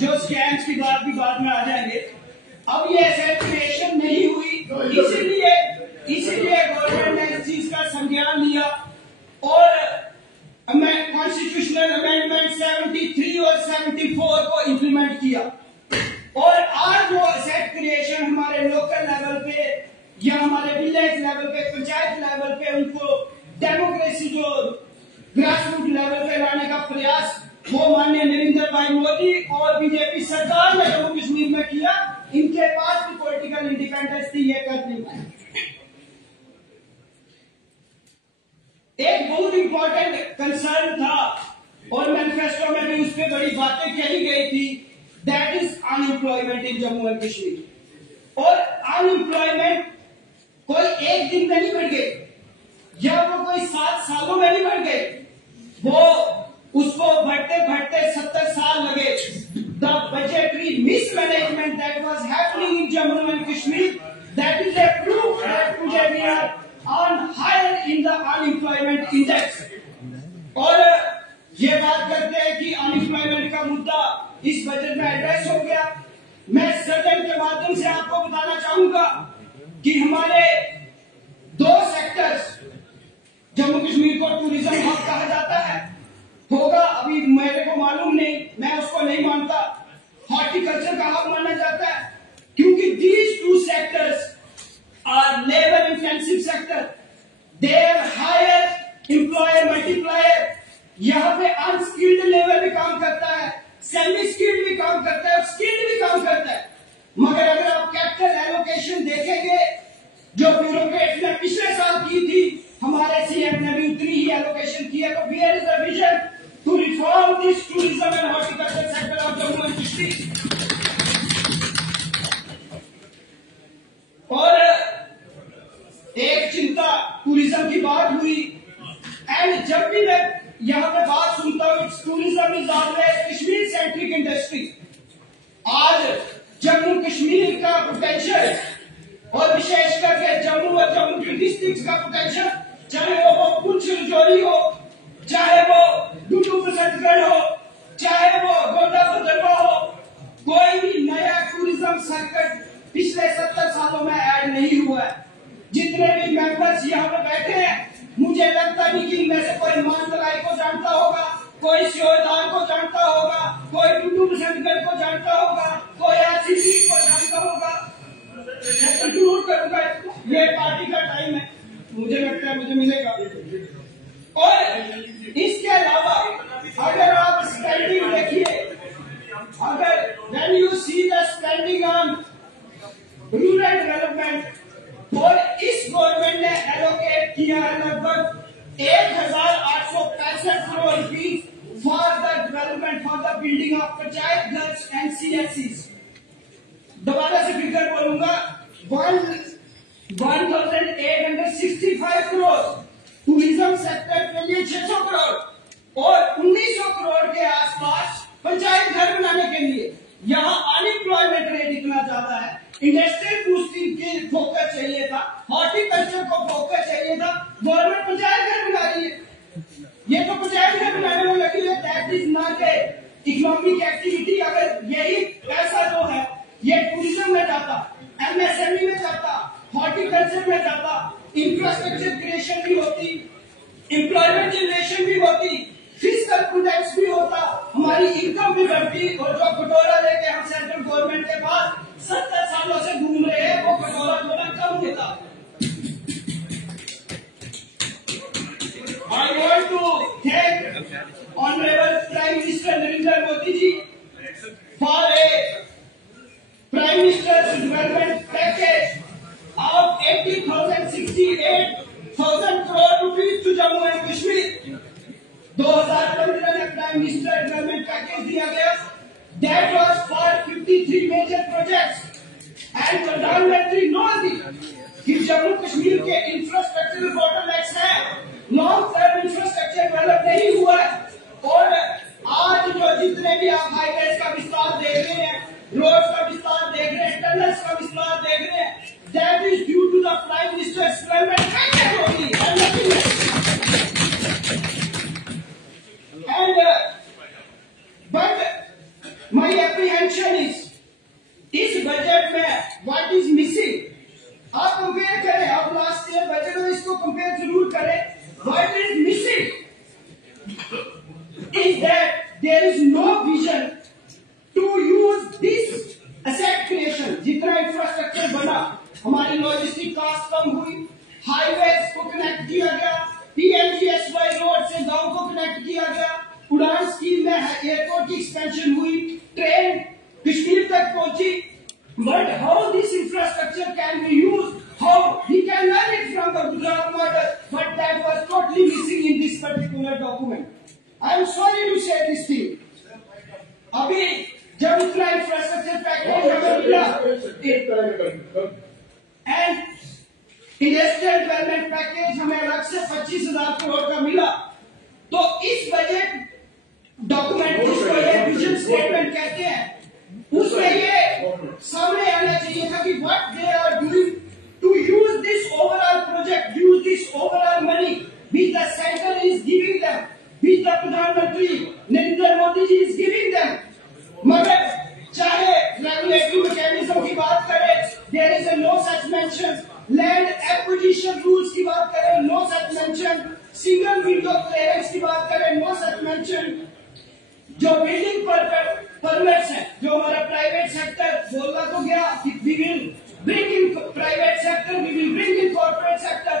जो स्कैम्स की बात भी बाद में आ जाएंगे। अब ये एसेट क्रिएशन इसीलिए गवर्नमेंट ने इस चीज का संज्ञान लिया और कॉन्स्टिट्यूशनल अमेंडमेंट 73 और 74 को इम्प्लीमेंट किया। और आज वो एसेट क्रिएशन हमारे लोकल लेवल पे या हमारे विलेज लेवल पे, पंचायत लेवल पे उनको डेमोक्रेसी जो ग्रासरूट लेवल पे लाने का प्रयास वो माननीय नरेंद्र भाई मोदी और बीजेपी सरकार ने जम्मू कश्मीर में किया। इनके पास भी पॉलिटिकल इंडिपेंडेंस थी, ये कर नहीं पाए। एक बहुत इंपॉर्टेंट कंसर्न था और मैनिफेस्टो में भी उस पर बड़ी बातें कही गई थी, that is unemployment in Jammu and Kashmir. और अनएम्प्लॉयमेंट कोई एक दिन में नहीं बढ़ गई या वो कोई 7 सालों में नहीं बढ़ गई, वो उसको बढ़ते बढ़ते 70 साल लगे। The budgetary mismanagement that was happening in Jammu and Kashmir, that is a proof that today we are on higher in the unemployment index। और ये बात करते हैं कि अनएम्प्लॉयमेंट का मुद्दा इस बजट में एड्रेस हो गया। मैं सदन के माध्यम से आपको बताना चाहूंगा कि हमारे 2 सेक्टर्स, जम्मू कश्मीर को टूरिज्म हब कहा जाता है, होगा अभी मेरे को मालूम नहीं, मैं उसको नहीं मानता। हॉर्टिकल्चर का हब माना जाता है क्योंकि these 2 sectors are labor intensive sector, they are higher employer multiplier। यहाँ पे अनस्किल्ड लेबर भी काम करता है, सेमी स्किल्ड भी काम करता है और स्किल्ड भी काम करता है। मगर अगर आप कैपिटल एलोकेशन देखेंगे जो ब्यूरोक्रेट ने पिछले साल की थी, हमारे सीएम ने भी उतनी ही एलोकेशन की है। तो where is the vision to reform this tourism and horticulture sector of Jammu and Kashmir. और एक चिंता टूरिज्म की बात हुई, एंड जब भी मैं यहाँ पे बात सुनता हूँ, tourism is always Kashmir centric industry. आज जम्मू कश्मीर का पोटेंशियल और विशेष करके जम्मू और जम्मू की डिस्ट्रिक्ट का पोटेंशियल, चाहे वो पुंछ राजौरी हो, चाहे वो डुडू बसंतगढ़ हो, चाहे वो गोंडा भद्रवा हो, कोई भी नया टूरिज्म सर्किट पिछले 70 सालों में ऐड नहीं हुआ है। जितने भी मेंबर्स यहाँ पे बैठे हैं, मुझे लगता नहीं कि इनमें से कोई मानतलाई को जानता होगा, कोई सियोदार को जानता होगा, कोई डुडू बसंतगढ़ को जानता होगा, कोई आरसीसी को जानता होगा। कंक्लूड करूंगा, ये पार्टी का टाइम है, मुझे लगता है मुझे मिलेगा। और इसके अलावा अगर आप स्पेंडिंग देखिए, अगर when you see the spending on rural development, और इस गवर्नमेंट ने एलोकेट किया है लगभग 1865 crore rupees for the development for the building of panchayat घर एंड सीएचसीज। दोबारा से फिगर बोलूंगा, 1865 करोड़ टूरिज्म सेक्टर के लिए, 600 करोड़ और 1900 करोड़ के आसपास पंचायत घर बनाने के लिए। यहाँ अनएम्प्लॉयमेंट रेट इतना ज्यादा है, इंडस्ट्रियल बूस्टिंग के फोकस चाहिए था, हॉर्टिकल्चर को फोकस चाहिए था, गवर्नमेंट पंचायत घर बना रही है। ये तो पंचायत घर बनाने में लगी है, that is not a economic activity. अगर यही पैसा जो है ये टूरिज्म में जाता, एमएसएमई में जाता, हॉर्टिकल्चर में जाता, इंफ्रास्ट्रक्चर क्रिएशन भी होती, एम्प्लॉयमेंट जनरेशन भी होती, फिजिकल प्रोजेक्ट्स भी होता, हमारी इनकम भी बढ़ती। और जो कटोरा लेके हम सेंट्रल गवर्नमेंट के पास 70 सालों से घूम रहे हैं, वो कटोरा थोड़ा कम होता। I want to thank Honorable Prime Minister Narendra Modi ji for a Prime Minister's development package of 68,000 crore rupees to Jammu and Kashmir। 2015 में प्राइम मिनिस्टर डेवलपमेंट पैकेज दिया गया, that was for 53 major projects. And प्रधानमंत्री नोदी कि जम्मू कश्मीर के infrastructural bottlenecks हैं, long term infrastructure develop नहीं हुआ है। और आज जो जितने भी आप हाईवेज का विस्तार देख रहे हैं, रोड का विस्तार देख रहे हैं, टनल्स का विस्तार देख रहे हैं, that is due to the prime minister's development package होगी। But my apprehension is, इस बजट में what is missing? बढ़ा, हमारी लॉजिस्टिक कॉस्ट कम हुई, हाईवेज को कनेक्ट किया गया, PMGSY रोड से गांव को कनेक्ट किया गया, उड़ान स्कीम में एयरपोर्ट की एक्सपेंशन हुई, ट्रेन कश्मीर तक पहुंची. But how this infrastructure can be used, how we can learn it from the Gujarat model, but that was totally missing in this particular document. I am sorry to say this thing. अभी जब इतना infrastructure package हमें मिला and industrial development package हमें अलग से 25,000 करोड़ का मिला, तो इस बजट डॉक्यूमेंट जिसको ये विजन स्टेटमेंट कहते हैं, उसमें ये सामने आना चाहिए था कि what they are doing to use this overall project, use this overall money which the center is giving them, which the प्रधानमंत्री Narendra Modi ji is giving them. मगर चाहे रेगुलेटरी मैकेनिज्म की बात करें, there is a no such mention. Land acquisition rules की बात करें, no such mention. Single window clearance की बात करें, नो सच मेंशन. जो बिल्डिंग परमिट्स है, जो हमारा प्राइवेट सेक्टर बोलना तो गया कि we will bring in private sector, we will bring in corporate sector,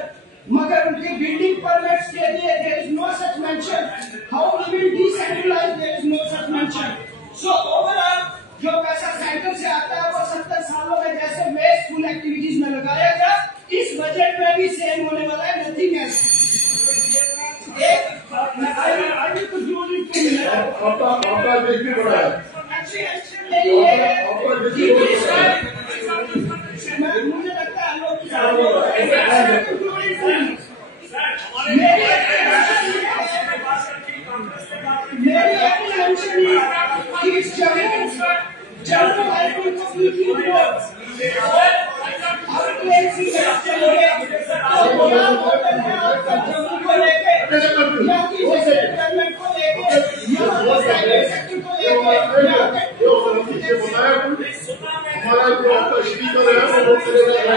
मगर उनके बिल्डिंग परमिट्स के लिए there is no such mention. How we will decentralise, there is no such mention. So overall जो पैसा सेंटर से आता है वो 70 सालों में जैसे वेस्टफुल एक्टिविटीज में लगाया गया, इस बजट में भी सेम होने वाला है. Nothing else. आपका देश भी बड़ा है. मुझे लगता है लोग हमारा जो आपका स्पीकर है वो चलेगा,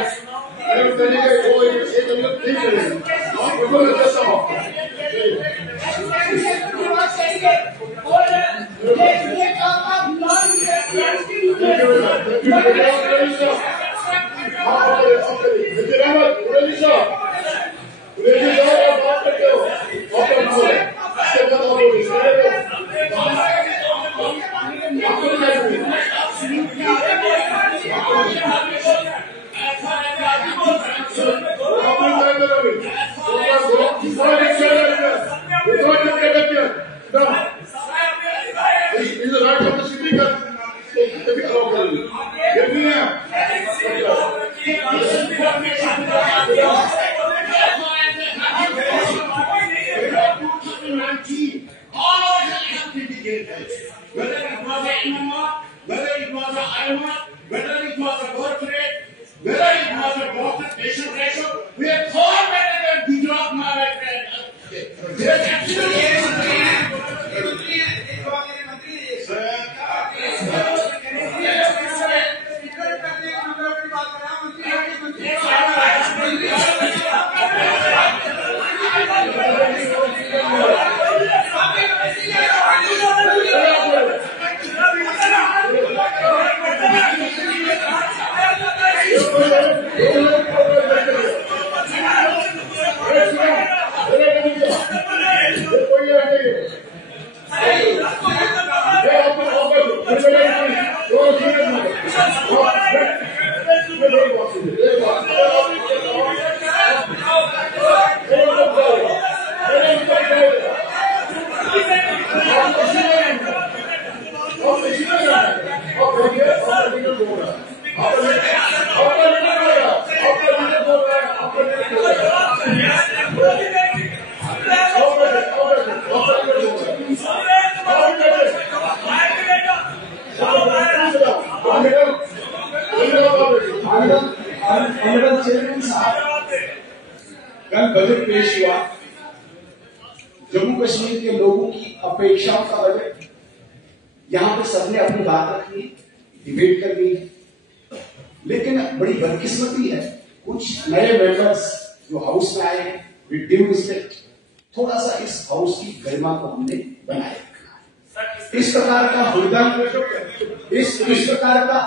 कल बजट पेश हुआ, जम्मू कश्मीर के लोगों की अपेक्षाओं का बजट. यहां पर सबने अपनी बात रखी, डिबेट कर दी, लेकिन बड़ी बदकिस्मती है कुछ नए मेंबर्स जो हाउस में आए हैं, विद ड्यू रिस्पेक्ट, थोड़ा सा इस हाउस की गरिमा को हमने बनाए रखा है. इस प्रकार का हुड़दंग, इस प्रकार का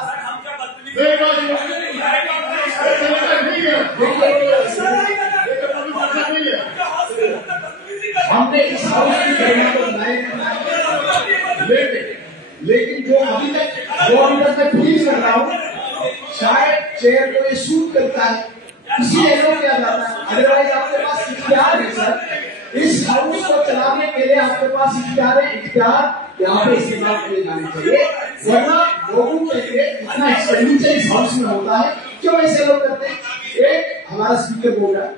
सूट करता है, इसीलिए एलो किया जाता है। अदरवाइज आपके पास इख्तियार है सर, इस हाउस को चलाने के लिए आपके पास इख्तियार है, इख्तियार यहाँ पे इस्तेमाल किए जाने चाहिए, वरना लोगों के लिए इतना एक्सपेंडिचर इस हाउस में होता है, क्यों ऐसे लोग करते हैं? एक हमारा स्पीकर बोल रहा है,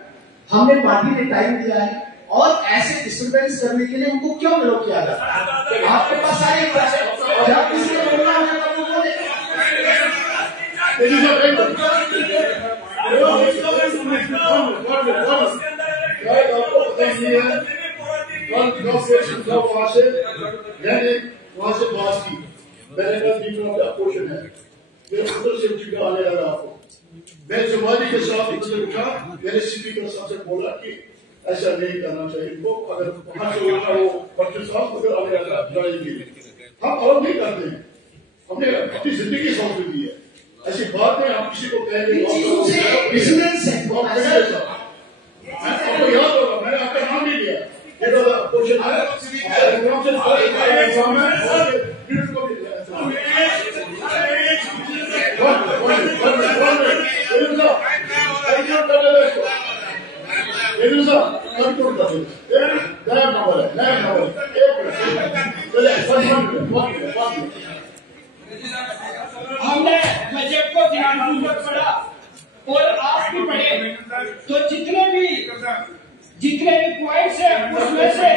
हमने पार्टी ने टाइम दिया है, और ऐसे डिस्टर्बेंस करने के लिए उनको क्यों विरोध किया जाता है? आपके पास सारे और आप किसी को बोलना है तो वो बोले। वहां से बात की, मैंने कहा दीपन का पोषण है, मेरे उधर से उठी आने लगा आपको, मैं जुबानी के साथ उधर उठा, मेरे स्पीकर साहब से बोला कि ऐसा नहीं करना चाहिए इनको, अगर वहां से उठा वो बच्चे साहब उधर आने लगा जाएंगे, हम और नहीं करते हैं, हमने अपनी जिंदगी सौंप दी है, ऐसी बात में हम किसी को कहेंगे आपको याद होगा, मैंने आपका नाम नहीं लिया, पोषण हमने बजट को ध्यानपूर्वक पढ़ा और आप भी पढ़े, तो जितने भी पॉइंट्स है उसमें से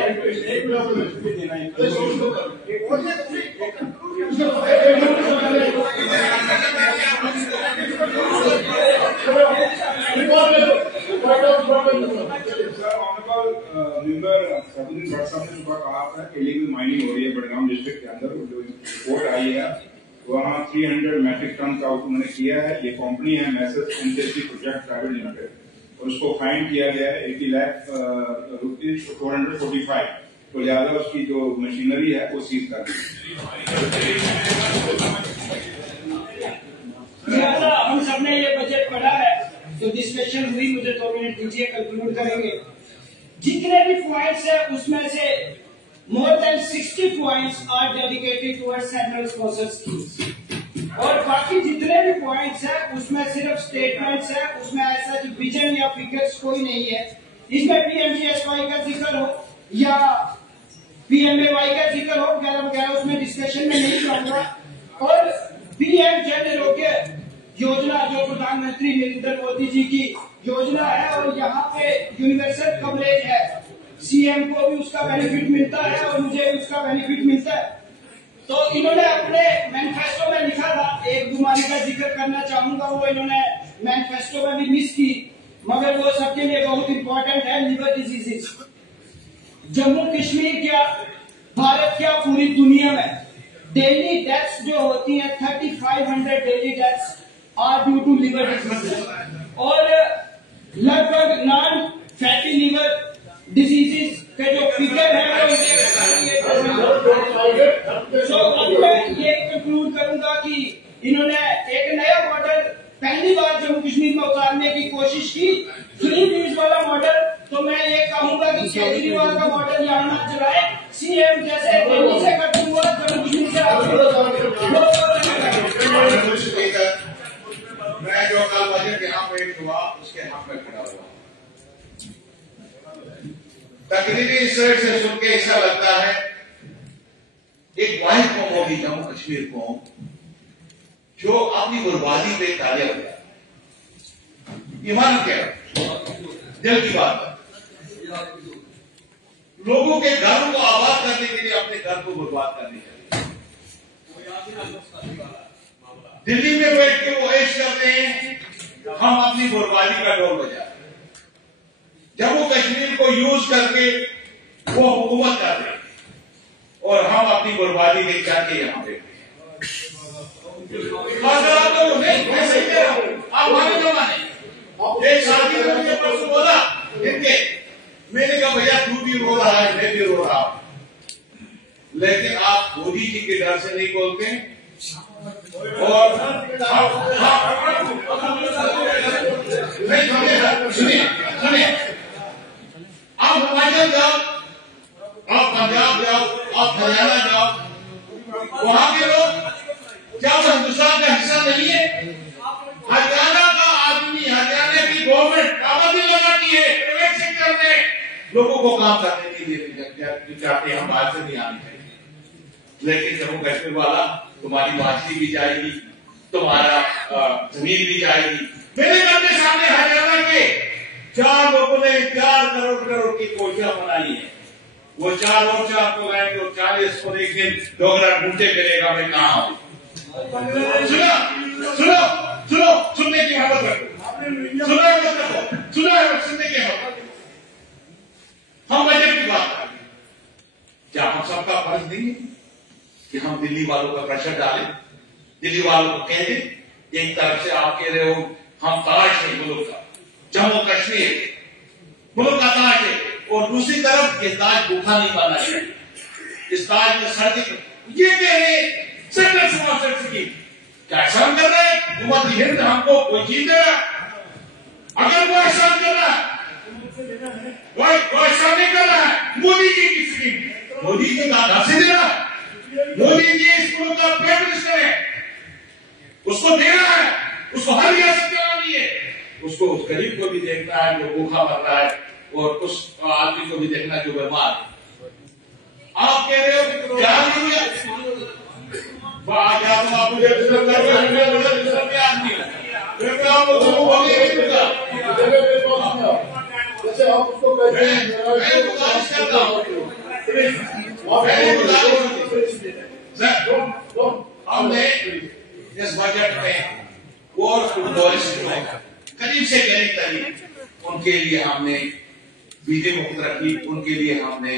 कहा था कि इलीगल माइनिंग हो रही है बड़गाम डिस्ट्रिक्ट के अंदर, जो रिपोर्ट आई है वहाँ 300 मैट्रिक टन का उन्होंने किया है। ये कंपनी है message NCC project private limited, और उसको फाइन किया गया है 80 लाख रुपीज 445, तो लिहाजा उसकी जो मशीनरी है वो सीज कर दी। हम सबने ये बजट पढ़ा है, तो डिस्कशन हुई, मुझे 2 मिनट दीजिए, कंक्लूड करेंगे। जितने भी पॉइंट्स है उसमें से more than 60 points are dedicated towards central sponsor schemes, और बाकी जितने भी पॉइंट्स है उसमें सिर्फ स्टेटमेंट्स है, उसमें ऐसा विजन या फिगर्स कोई नहीं है। इसमें पीएमजीएसवाई का जिक्र हो या पीएमएवाई का जिक्र हो वगैरह वगैरह, उसमें डिस्कशन में नहीं जाऊंगा। और पीएम जन आरोग्य योजना जो प्रधानमंत्री नरेंद्र मोदी जी की योजना है, और यहाँ पे यूनिवर्सल कवरेज है, सीएम को भी उसका बेनिफिट मिलता है और मुझे भी उसका बेनिफिट मिलता है। तो इन्होंने अपने मैनिफेस्टो में लिखा था, एक बीमारी का जिक्र करना चाहूंगा, वो इन्होंने मैनिफेस्टो में भी मिस की, मगर वो सबके लिए बहुत इंपॉर्टेंट है, लिवर डिजीजेस। जम्मू कश्मीर क्या, भारत क्या, पूरी दुनिया में डेली डेथ्स जो होती हैं 3500 daily deaths are due to liver diseases, और लगभग नॉन फैटी लिवर डिजीजेस के जो फिगर है वो ये कंक्लूड करूंगा कि इन्होंने एक नया मॉडल पहली बार जम्मू कश्मीर में उतारने की कोशिश की, फ्री बीज वाला मॉडल। तो मैं ये कहूंगा कि केजरीवाल का मॉडल यहाँ ना चलाए, सीएम जैसे दिल्ली से कर दूंगा, जम्मू कश्मीर से मैं जो कल बजट यहाँ पेश हुआ उसके हक में खड़ा हुआ। तकरीरी इस तरह से सुन के ऐसा लगता है एक वाहिद कौम होगी जम्मू कश्मीर कौम जो अपनी बर्बादी पे ताले हो गया। ईमान क्या दिल की बात है, लोगों के घरों को आबाद करने के लिए अपने घर को बर्बाद करने के लिए दिल्ली में बैठ के वो ऐश कर रहे हैं हम अपनी बर्बादी का ढोल बजा, जम्मू कश्मीर को यूज करके वो हुकूमत कर रहे हैं और हम अपनी बर्बादी के जाके यहाँ पे मैं सही कह रहा हूँ। आप माने जो माने, एक साथी ने मुझे परसों बोला इनके, मैंने कहा भैया तू भी रो रहा है मैं भी रो रहा हूं, लेकिन आप मोदी जी के डर से नहीं बोलते। और सुनिए सुनिए, आप हिमाचल जाओ, आप पंजाब जाओ, आप हरियाणा जाओ, वहां के लोग क्या वो हिंदुस्तान का हिस्सा नहीं है? हरियाणा का आदमी लोगों को काम करने नहीं देते चाहते, हम बाहर से नहीं आने चाहिए। लेकिन जम्मू कश्मीर वाला तुम्हारी बातचीत भी जाएगी, तुम्हारा जमीन भी जाएगी। मेरे घर के सामने हरियाणा के 4 लोगों ने 4 करोड़ की कोशियां बनाई है। वो 4 मोर्चा आपको लाएंगे और 40 को एक दिन डोगरा ढूंढते मिलेगा। मैं कहा हूं, सुनो सुनो, सुनने की हिम्मत रखो, सुनने की हिम्मत। हम बजट की बात करें, क्या हम सबका फर्ज नहीं है कि हम दिल्ली वालों का प्रेशर डालें, दिल्ली वालों को कह दें। एक तरफ से आप कह रहे हो हम ताज है मुल्क का, जम्मू कश्मीर मुल्क का ताज है, और दूसरी तरफ ये ताज भूखा नहीं बनना चाहिए। इस ताज में सर्दी ये कह रहे सेंट्रल समाज की क्या एहसान कर रहे हैं? हुकूमत हिंद हमको कोई चीज दे रहा है? अगर वो एहसान कर रहा है, कोई एहसान नहीं कर रहा है। मोदी जी की स्कीम, मोदी जी का धरसे दे रहा है। मोदी जी इस मुल्क का प्राइम मिनिस्टर है, उसको देना है, उसको हर रियासत चलानी है, उसको उस गरीब को भी देखना है जो भूखा मर रहा है, और उस आदमी को भी देखना जो बीमार है। आप कह रहे हो क्या तो आप मुझे आदमी जैसे आप उसको हमने इस बजट में और करीब से करीब उनके लिए हमने बीजे मुक्त रखी, उनके लिए हमने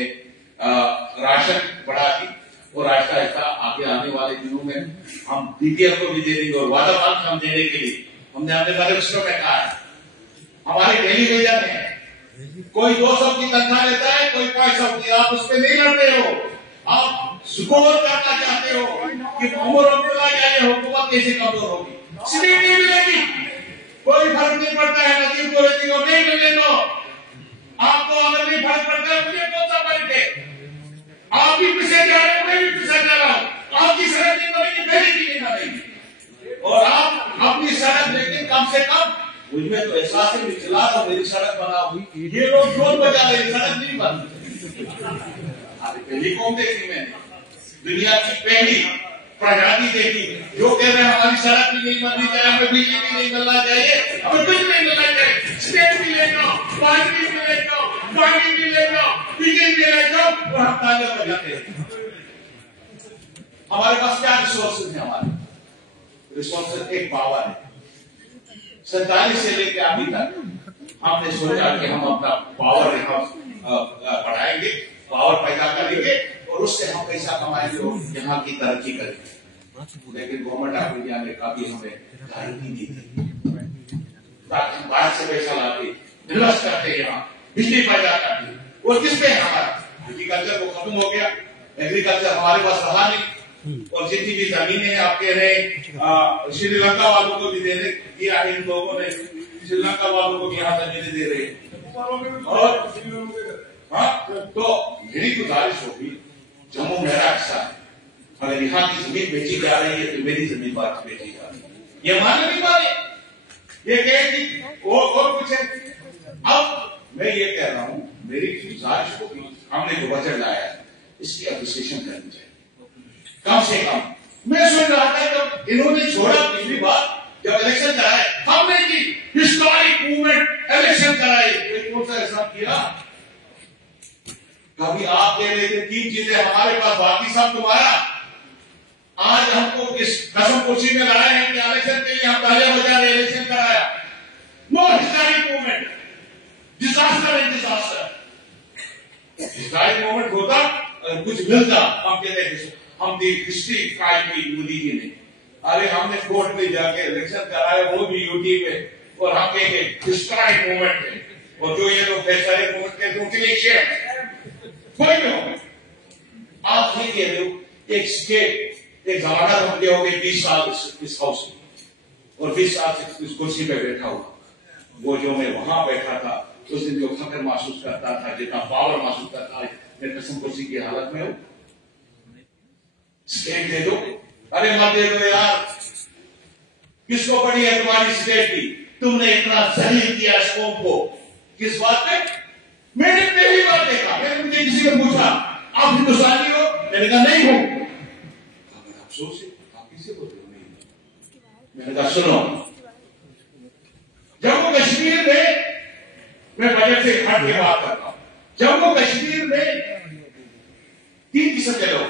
राशन बढ़ा दी, और आहिस्ता आहिस्ता आगे आने वाले दिनों में हम बीपीएल को भी दे देंगे। और वादा बात हम देने के लिए हमने अपने मैनिफेस्टो में कहा है। हमारे डेली वेजर है, कोई 200 की तनख्वाह लेता है, कोई 500 की। आप उस पर नहीं लड़ते हो, आप स्कोर करना चाहते हो कि ये हुकूमत कैसे कमजोर होगी। सीट नहीं मिलेगी, कोई फर्क नहीं पड़ता है नजीब को नहीं मिलेगा। आपको अगर नहीं फर्क पड़ता है, मुझे कौन सा फर्क है? आप भी पीछे जा रहे हो, मैं भी पीछे जा रहा हूं। आपकी सड़क नहीं बनेगी, मेरी भी नहीं बनेगी। और आप अपनी सड़क, लेकिन कम से कम मुझमें तो एहसास है, चला तो मेरी सड़क बना हुई। ये लोग ढोल बजा रहे, सड़क नहीं बन। पहली कौन देखी मैंने, दुनिया की पहली प्रजाति देखी जो कह रहे हैं हमारी सड़क भी नहीं बननी चाहिए, हमें बिजली भी नहीं मिलना चाहिए, हमें कुछ नहीं मिलना चाहिए। स्टेट भी ले जाओ, पानी भी ले जाओ, पानी भी ले जाओ, बिजली भी ले जाओ, और हम ताले बजाते हैं। हमारे पास क्या रिसोर्सेज है? हमारे रिसोर्सेज एक पावर है। 47 से लेकर अभी तक हमने सोचा कि हम अपना पावर बढ़ाएंगे, पावर पैदा करेंगे, और उससे हम पैसा कमाएंगे और यहाँ की तरक्की करेंगे। लेकिन गवर्नमेंट ऑफ इंडिया ने कभी हमें गारंटी नहीं दी, ताकि बाहर से पैसा लाके इन्वेस्ट करते, यहाँ बिजली पैदा करते। और किस पे हमारा एग्रीकल्चर को खत्म हो गया, एग्रीकल्चर हमारे पास रहा नहीं। और जितनी भी जमीनें हैं आप कह रहे श्रीलंका वालों को भी देने दिया, इन लोगों ने श्रीलंका वालों को भी यहाँ जमीनें दे रहे। और हाँ, तो मेरी गुजारिश होगी, जम्मू मेरा हिस्सा है, अगर यहाँ की जमीन बेची जा रही है तो मेरी जमीन बात बेची जा रही है। ये माने नहीं माने, ये कहेगी और कुछ है। अब मैं ये कह रहा हूं, मेरी गुजारिश होगी, हमने जो बजट लाया है इसकी अप्रिसिएशन करनी चाहिए कम से कम। मैं सुन रहा था जब इन्होंने छोड़ा पिछली बार, जब इलेक्शन कराए, हमने की हिस्टोरिक मूवमेंट इलेक्शन कराई, कौन सा ऐसा किया? कभी आप कह रहे थे 3 चीजें हमारे पास, बाकी सब तुम्हारा। आज हमको इस कसम कुर्सी में लाए हैं कि इलेक्शन के लिए हम पहले हो जा रहे, इलेक्शन कराया। No historic movement, disaster and disaster. Historic movement होता, कुछ मिलता, हम कहते हैं हम दी हिस्ट्री ट्राई की मोदी जी ने। अरे हमने कोर्ट में जाके इलेक्शन कराया, वो भी यूटी में, और हम कहेंगे हिस्टोरिक मूवमेंट है। और जो ये लोग हिस्टोरिक मूवमेंट कहते हैं उनके लिए शेयर कोई भी हो। आप नहीं कह रहे हो, एक स्टेट, एक जमाना हम गए हो गए 20 साल इस हाउस में, और 20 साल से इस कुर्सी पे बैठा हुआ। वो जो मैं वहां बैठा था उस दिन जो फख्र महसूस करता था, जितना पावर महसूस करता था, मैं कसम कुर्सी की हालत में हूं। स्टेट दे दो, अरे मत दे दो यार, किसको पड़ी है तुम्हारी स्टेट की? तुमने इतना जलील किया इस कौम को, किस बात पे? मैंने पहली बार देखा, मुझे किसी ने पूछा आप हिंदुस्तानी हो, मैंने कहा नहीं हूं। अफसोस है, आप किसे बोल रहे हो? नहीं। मैंने कहा सुनो, जम्मू कश्मीर में, मैं बजट से हट के बात करता हूं, जम्मू कश्मीर में 3% के लोग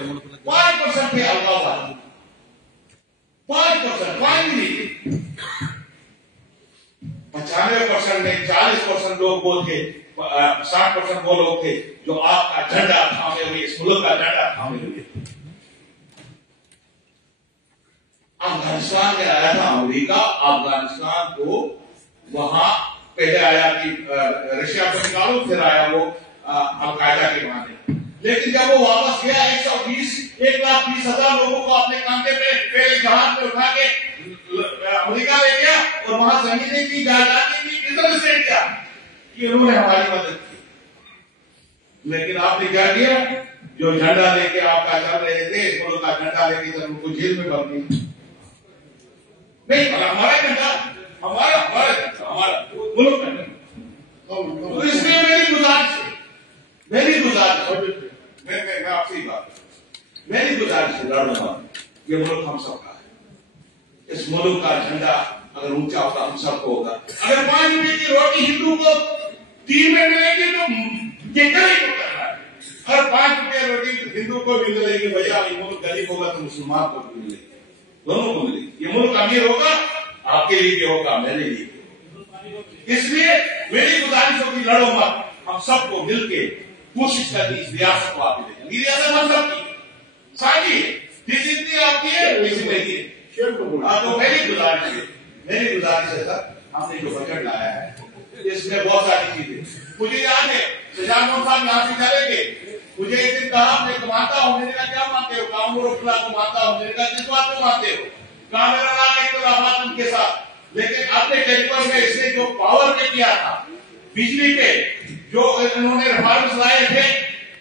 5% थे अलगाववादी, 5% फाइनली 95% में 40% लोग वो थे, 60% वो लोग थे जो आपका झंडा थामे हुए, इस मुल्क का झंडा थामे हुए। अफगानिस्तान में आया था अमेरिका, अफगानिस्तान को वहां पहले आया कि रशिया को निकालो, फिर आया वो अलकायदा के बहाने। लेकिन जब वो वापस गया 1,20,000 लोगों को अपने कांधे पे पहले जहाज में उठा के अमेरिका ले गया और वहां जमीनें की, जायदादें की, बिजनेस से किया कि उन्होंने हमारी मदद की। लेकिन आपने क्या किया? जो झंडा लेके आपका चल रहे थे, मुल्क का झंडा लेके जब उनको जेल में भर दिया। नहीं, हमारा झंडा, हमारा मुल्क का झंडा। तो इसलिए मेरी गुजारिश मैं आपसे ही बात, मेरी गुजारिश है लड़ूंगा, ये मुल्क हम सबका है। इस मुल्क का झंडा अगर ऊंचा होगा हम सबको होगा। अगर 5 रुपए की रोटी हिंदू को 3 में मिलेगी तो ये गरीब को करना है। अगर 5 रुपए रोटी हिंदू को भी मिलेगी, भैया ये मुल्क गरीब होगा तो मुसलमान को भी मिलेगी, दोनों को मिलेगी। ये मुल्क अमीर होगा, आपके लिए भी होगा, मेरे लिए भी होगा। इसलिए मेरी गुजारिश होगी, लड़ो मत, हम सबको मिलके कोशिश करनी इस रियासत को आगे लेकर। रियासत हम सबकी साझी है, जितनी आपकी है किसी मेरी है। तो मेरी गुजारिश है सर, हमने जो बजट लाया है इसमें बहुत सारी चीजें, मुझे याद है शहजाद साहब यहाँ से चलेंगे, मुझे एक दिन कहा मैं मानता हूँ, मैंने कहा क्या मानते हो? कानून को मानता हूँ। मैंने कहा किस बात को मानते हो? कहा मेरा नाम एक आवाज उनके साथ, लेकिन अपने टेलीफोन में इसने जो पावर पे किया था, बिजली पे जो इन्होंने रिफॉर्म्स लाए थे,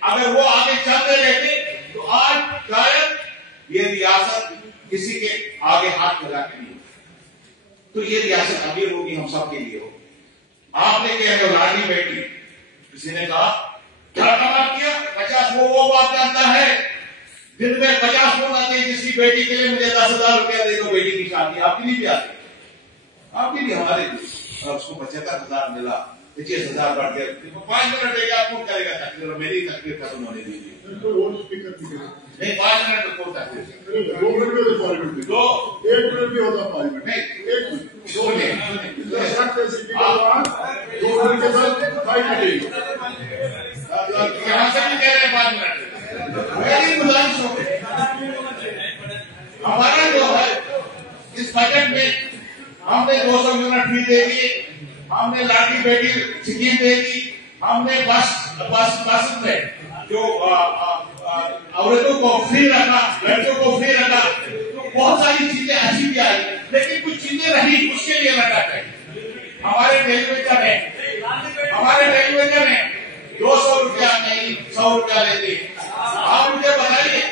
अगर वो आगे चलते रहते तो आज शायद ये रियासत किसी के आगे हाथ फैला के नहीं, तो ये रियासत अमीर होगी, हम सबके लिए होगी। आपने क्या है लाठी बेटी, किसी ने कहा क्या कमाल किया, 50 वो बात जानता है, दिन में 50 फोन आते हैं जिसकी बेटी के लिए मुझे 10,000 रुपया दे दो, बेटी की शादी आपके लिए भी आती, आपके लिए, हमारे लिए। और उसको 75,000 मिला, 25,000 बढ़ गया, 5 मिनट लेगा फोन करेगा तकरीर, मेरी तकरीर खत्म होने दीजिए। नहीं 5 मिनट में फोन तकरीर, 2 मिनट में पार्लियामेंट में, 1 मिनट भी होता पार्लियामेंट नहीं, 1 मिनट, 2 मिनट, 2 मिनट के बाद 5 मिनट यहाँ से भी कह रहे हैं 5 मिनट। मेरी गुजारिश हो गई, हमारा जो है इस बजट में हमने 200 यूनिट फ्री दे दी, हमने लाठी बेटी स्कीम दे दी, हमने बस में जो औरतों को फ्री रखा, लड़कों को फ्री रखा, तो बहुत सारी चीजें अच्छी भी आई, लेकिन कुछ चीजें रही, उसके लिए लगा चाहिए। हमारे टेलीविजन है 200 रुपया नहीं 100 रुपया लेते हैं। आप मुझे बताइए,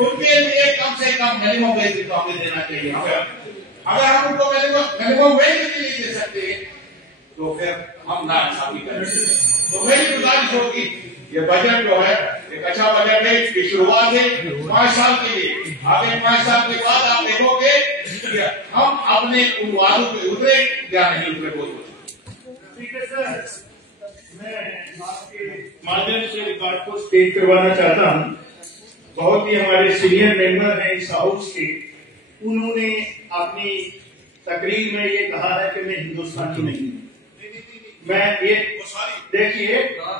उनके लिए कम से कम मिनिमम वेज तो हमें देना चाहिए। अगर हम उनको मिनिमम वेज भी नहीं दे सकते तो फिर हम नाइंसाफी करेंगे। तो मेरी गुजारिश होगी, ये बजट जो है एक अच्छा बजट है, इसकी शुरुआत है 5 साल के लिए। आगे 5 साल के बाद आप देखोगे कि हम अपने उन वादों पे उतरे या नहीं उतरे, बहुत मैं आपके माध्यम से रिकॉर्ड को स्टेज करवाना चाहता हूँ। बहुत ही हमारे सीनियर मेंबर हैं इस हाउस के, उन्होंने अपनी तकरीर में ये कहा है कि मैं हिंदुस्तानी नहीं हूँ। मैं ये देखिए,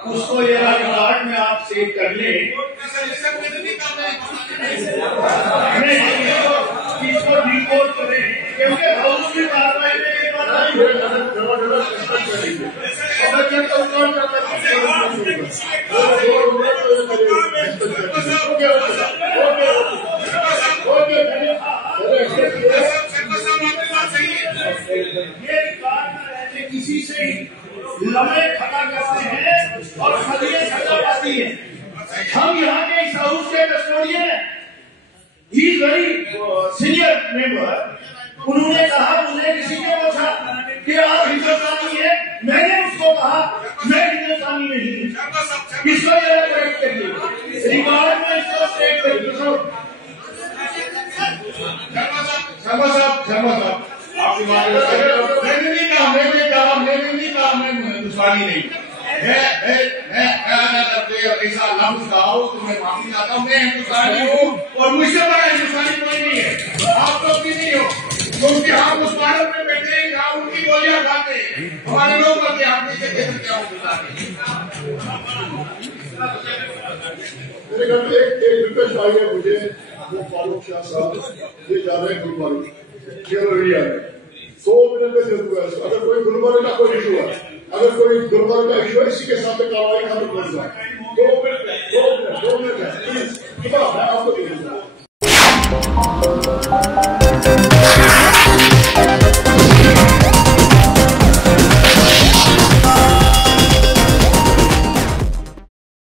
उसको ये रिकॉर्ड में आप सेव कर लें, इसको रिपोर्ट करें, क्योंकि हाउस की कार्रवाई में ये बात ये रिकॉर्ड में रहते किसी से लम्बे खड़ा करते हैं और सदियों खड़ा पाती है। हम यहाँ के इस हाउस के कस्टोडियन हैं, ही वेरी सीनियर मेंबर। उन्होंने कहा, मुझे किसी ने पूछा कि आप हिंदुस्तानी है, मैंने उसको कहा मैं हिंदुस्तानी नहीं हूँ। दुश्मनी नहीं। मैं ऐसा लफ्ज कहा हो तो मैं माफी चाहता हूँ। मैं हिंदुस्तानी हूँ और मुझसे बड़ा हिंदुस्तानी कोई नहीं है। आप लोग भी नहीं हो, क्योंकि हम उस भारत में बैठे हैं जहाँ उनकी गोलियां खाते हैं। हमारे लोग करते हैं, आप नीचे कैसे क्या मेरे घर में एक रिक्वेस्ट आई है मुझे, वो फारूक शाह साहब ये जा रहे हैं गुलमर्ग, केवड़िया में 2 मिनट में जरूर है। अगर कोई गुलमर्ग का कोई इशू है, अगर कोई गुलमर्ग का इशू है, इसी के साथ कार्रवाई खत्म कर जाए। 2 मिनट है प्लीज, मैं आपको दे दूंगा।